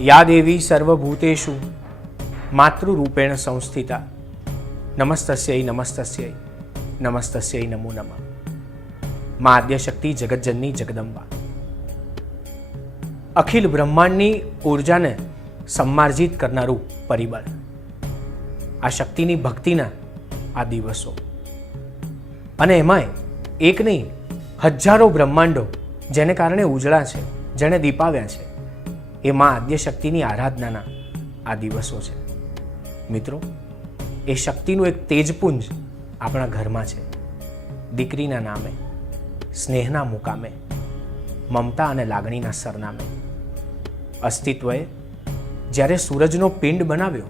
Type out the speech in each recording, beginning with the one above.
યા દેવી સર્વભૂતેશુ માતૃરૂપેણ સંસ્થિતા. નમસ્તસ્યૈ નમસ્તસ્યૈ નમસ્તસ્યૈ નમો નમ. મા આદ્યશક્તિ જગતજનની જગદંબા. અખિલ બ્રહ્માંડની ઉર્જાને સમાર્જિત કરનારું પરિબળ. આ શક્તિની ભક્તિના આ દિવસો. અને એમાંય એક નહીં, હજારો બ્રહ્માંડો, જેને કારણે ઉજળા છે જેને દીપાવ્યા છે. એ માં આદ્યશક્તિની આરાધનાના આ દિવસો છે. મિત્રો, એ શક્તિનું એક તેજપુંજ આપણા ઘરમાં છે. દીકરીના નામે, સ્નેહના મુકામે, મમતા અને લાગણીના સરનામે. અસ્તિત્વએ જ્યારે સૂરજનો પિંડ બનાવ્યો,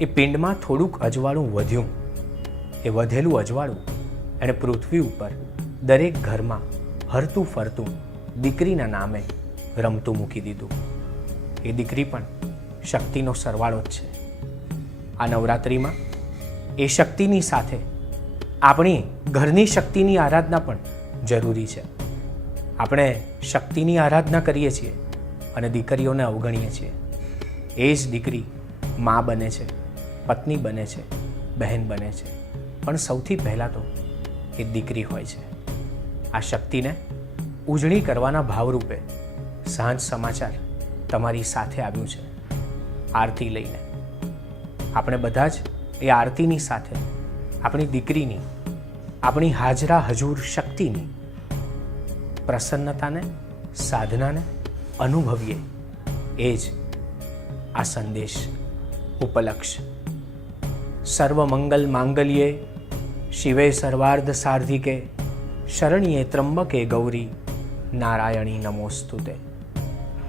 એ પિંડમાં થોડુંક અજવાળું વધ્યું. એ વધેલું અજવાળું એણે પૃથ્વી ઉપર દરેક ઘરમાં હરતું ફરતું દીકરીના નામે રમતું મૂકી દીધું. એ દીકરી પણ શક્તિનો સરવાળો જ છે. આ નવરાત્રિમાં એ શક્તિની સાથે આપણી ઘરની શક્તિની આરાધના પણ જરૂરી છે. આપણે શક્તિની આરાધના કરીએ છીએ અને દીકરીઓને અવગણીએ છીએ. એ જ દીકરી મા બને છે, પત્ની બને છે, બહેન બને છે. પણ સૌથી પહેલાં તો એ દીકરી હોય છે. આ શક્તિને ઉજળી કરવાના ભાવરૂપે સાંજ સમાચાર તમારી સાથે આવ્યું છે. આરતી લઈને. આપણે બધા જ એ આરતીની સાથે, આપણી દીકરીની, આપણી હાજરા હજૂર શક્તિની પ્રસન્નતાને, સાધનાને અનુભવીએ. એ જ આ સંદેશ ઉપલક્ષ. સર્વમંગલ માંગલ્યે શિવે સર્વાર્ધ સાર્ધિકે, શરણ્યે ત્રંબકે ગૌરી, નારાયણી નમોસ્તુતે.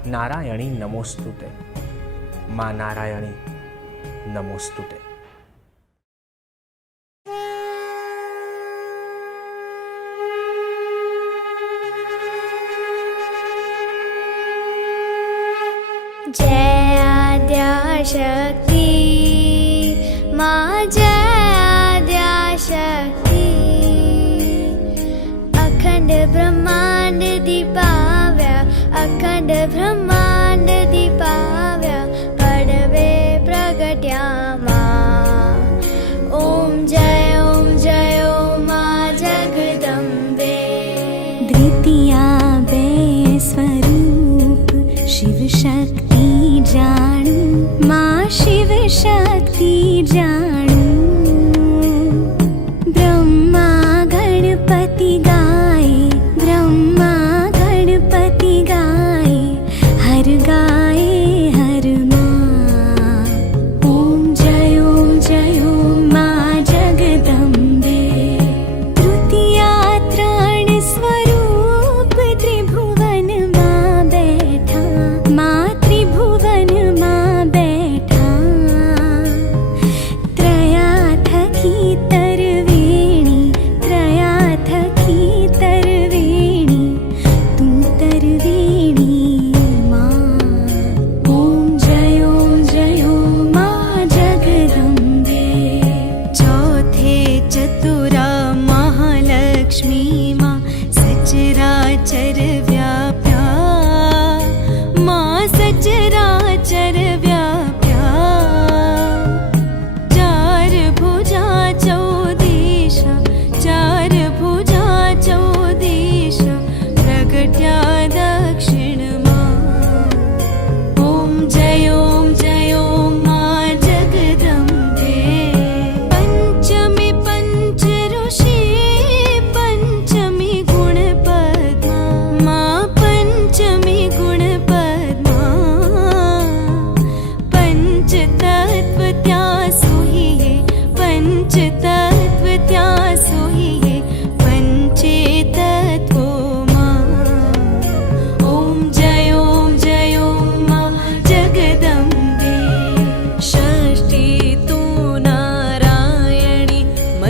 નારાયણી નમોસ્તુતે. મા નારાયણી નમોસ્તુતે. જય આદ્યા શક્તિ सचरा चर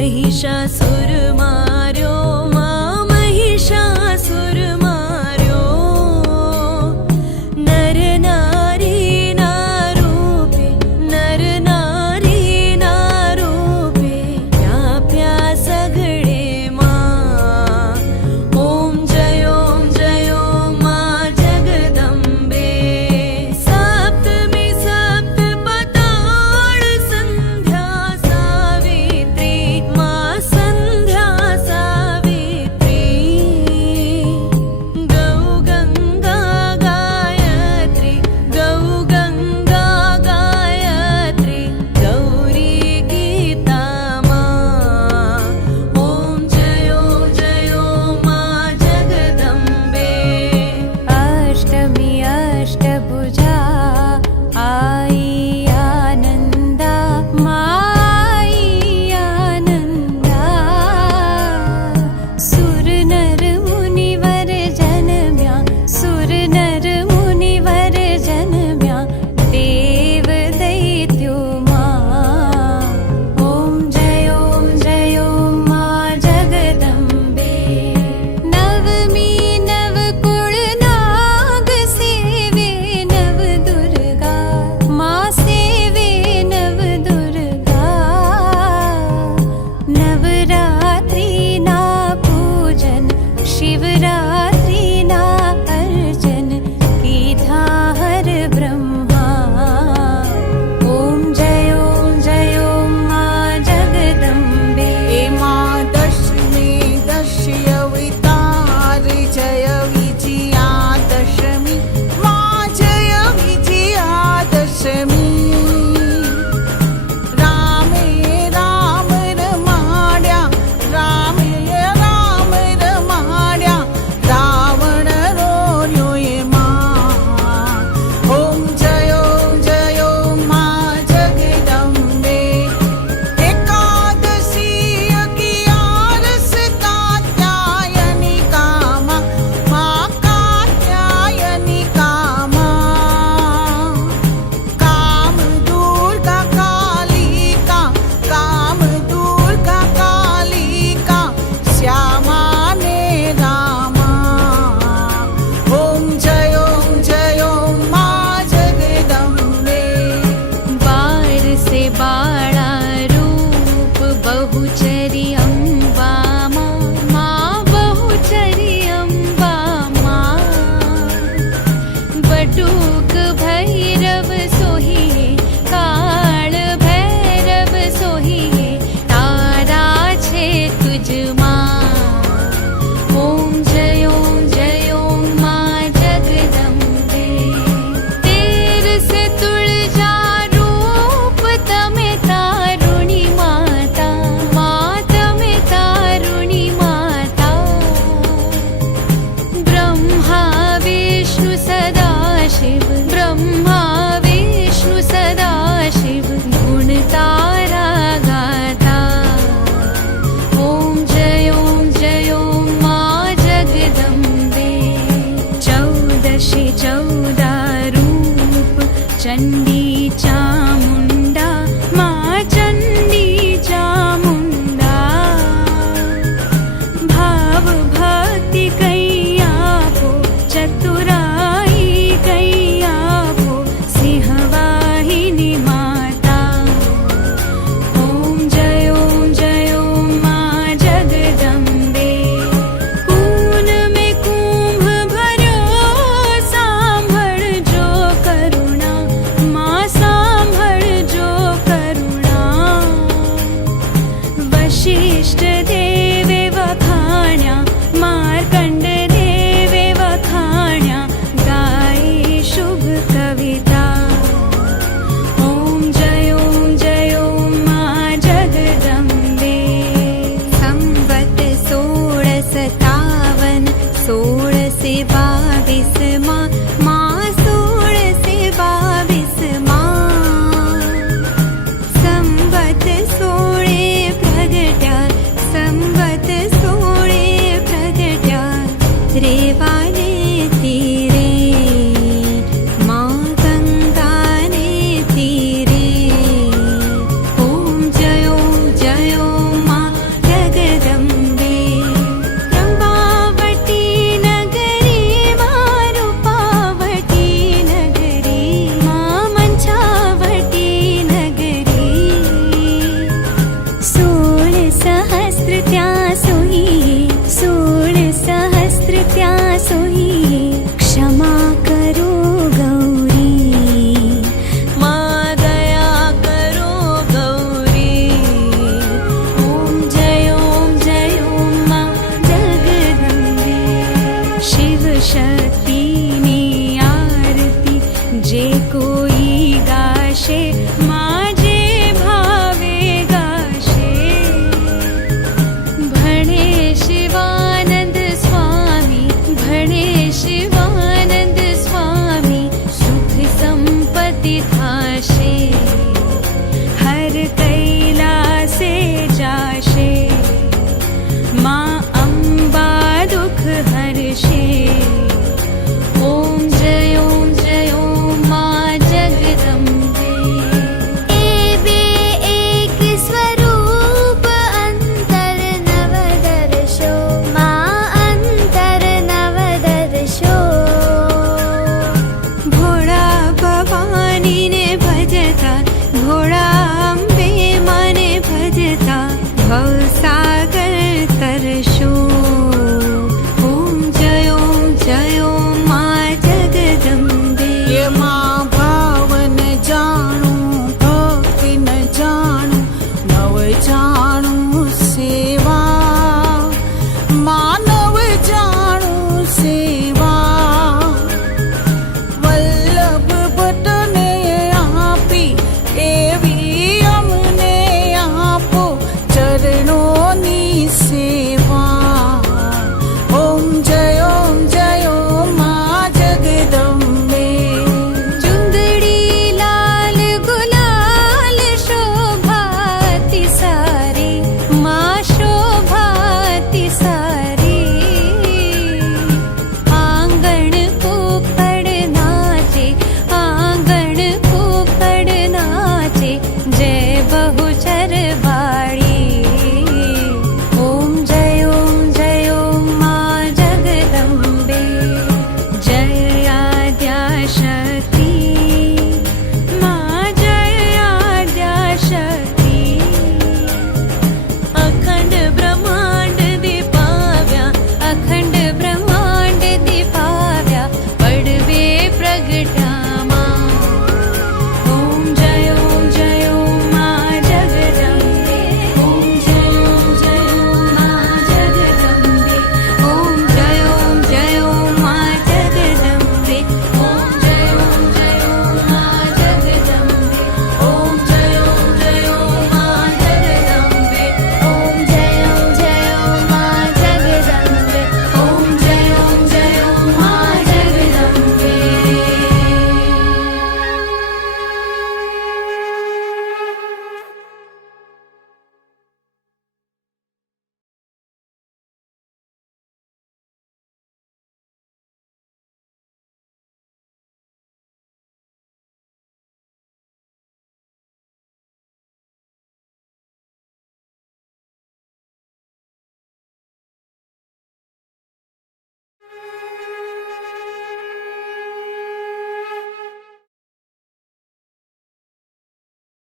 महिषासुर